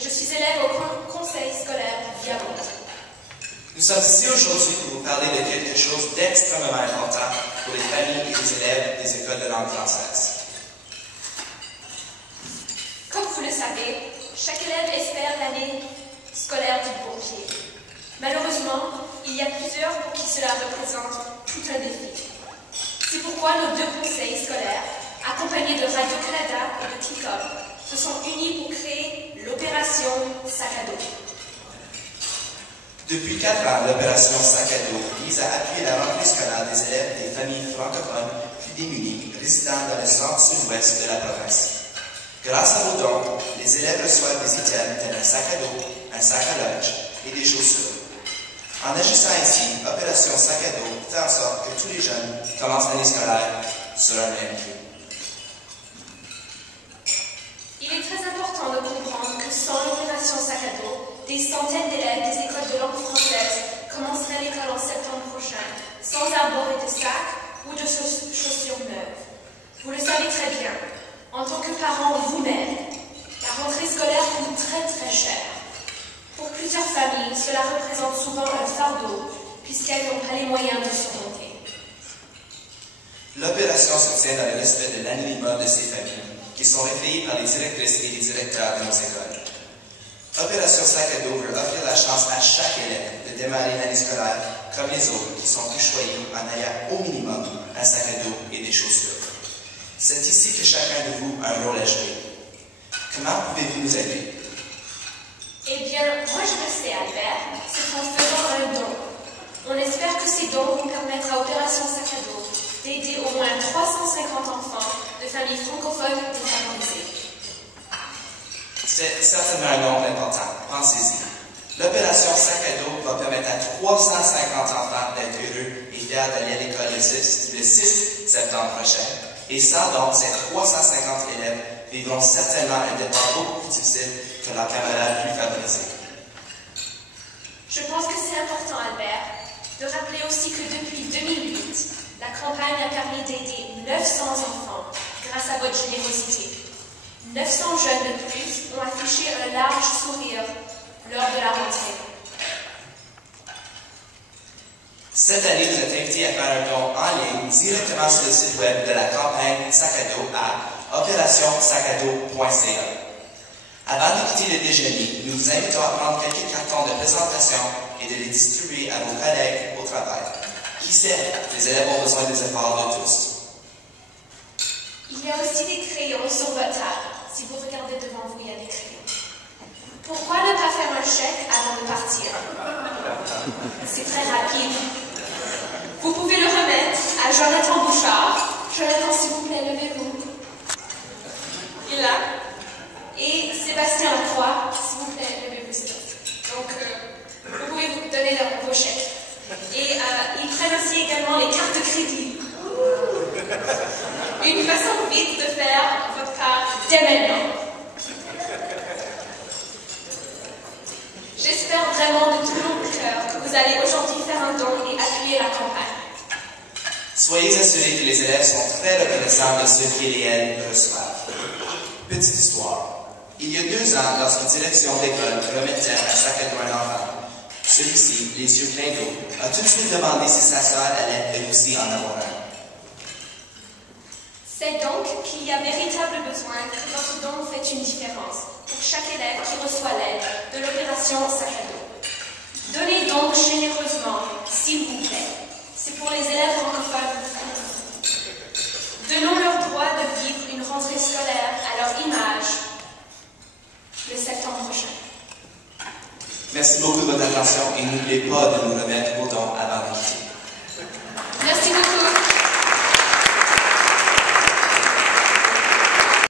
et je suis élève au conseil scolaire Viamonde. Nous sommes ici aujourd'hui pour vous parler de quelque chose d'extrêmement important pour les familles et les élèves des écoles de langue française. Comme vous le savez, chaque élève espère l'année scolaire du bon pied. Malheureusement, il y a plusieurs pour qui cela représente tout un défi. C'est pourquoi nos deux conseils scolaires, accompagnés de Radio-Canada et de Kick-Off, se sont unis pour créer l'opération Sac à dos. Depuis 4 ans, l'opération Sac à dos vise à appuyer la rentrée scolaire des élèves des familles francophones plus démunies résidant dans le centre-sud-ouest de la province. Grâce à vos dons, les élèves reçoivent des items tels un sac à dos, un sac à lunch et des chaussures. En agissant ainsi, Opération Sac à dos fait en sorte que tous les jeunes commencent l'année scolaire sur un même pied. Il est très important de comprendre que sans l'opération Sac à dos, des centaines d'élèves des écoles de langue française commenceraient l'école en septembre prochain, sans arborer de sacs ou de chaussures neuves. Vous le savez très bien, en tant que parents vous-même, la rentrée scolaire coûte très très cher. Pour plusieurs familles, cela représente souvent un fardeau, puisqu'elles n'ont pas les moyens de surmonter. L'opération se tient dans le respect de l'anonymat de ces familles, qui sont recueillies par les directrices et les directeurs de nos écoles. Opération Sac à dos veut offrir la chance à chaque élève de démarrer l'année scolaire comme les autres qui sont plus choyés en ayant au minimum un sac à dos et des chaussures. C'est ici que chacun de vous a un rôle à jouer. Comment pouvez-vous nous aider? Eh bien, moi je le sais, Albert, c'est en faisant un don. On espère que ces dons vont permettre à Opération Sac à dos d'aider au moins 350 enfants de familles francophones défavorisées. C'est certainement un nombre important. Pensez-y. L'opération Sac à dos va permettre à 350 enfants d'être heureux et fiers d'aller à l'école le 6 septembre prochain. Et sans don, ces 350 élèves vivront certainement un départ beaucoup plus difficile que leurs camarades plus favorisés. Je pense que c'est important, Albert, de rappeler aussi que depuis 2008, la campagne a permis d'aider 900 enfants grâce à votre générosité. 900 jeunes de plus ont affiché un large sourire lors de la rentrée. Cette année, vous êtes invités à faire un don en ligne directement sur le site web de la campagne Sac à dos à opérationsacado.ca. Avant de quitter le déjeuner, nous vous invitons à prendre quelques cartons de présentation et de les distribuer à vos collègues au travail. Qui sait, les élèves ont besoin des efforts de tous. Il y a aussi des crayons sur votre table. Si vous regardez devant vous, il y a des crayons. Pourquoi ne pas faire un chèque avant de partir? C'est très rapide. Vous pouvez le remettre à Jonathan Bouchard. Jonathan, s'il vous plaît, levez-vous. Il est là. Et Sébastien Lacroix, s'il vous plaît, levez-vous, Sébastien. Donc, vous pouvez vous donner vos chèques. Et ils prennent aussi également les cartes de crédit. Une façon vite de faire votre part dès maintenant. J'espère vraiment de tout mon cœur que vous allez aujourd'hui faire un don et appuyer la campagne. Soyez assurés que les élèves sont très reconnaissants de ce qu'ils et elles reçoivent. Petite histoire. Il y a 2 ans, lorsqu'une direction d'école remettait un sac à dos à un enfant, celui-ci, les yeux pleins d'eau, a tout de suite demandé si sa sœur allait elle aussi en avoir un. C'est donc qu'il y a véritable besoin que votre don fait une différence pour chaque élève qui reçoit l'aide de l'opération Sac à dos. Donnez donc généreusement, s'il vous plaît. C'est pour les élèves francophones. Donnons leur droit de vivre une rentrée scolaire à leur image le septembre prochain. Merci beaucoup de votre attention et n'oubliez pas de nous remettre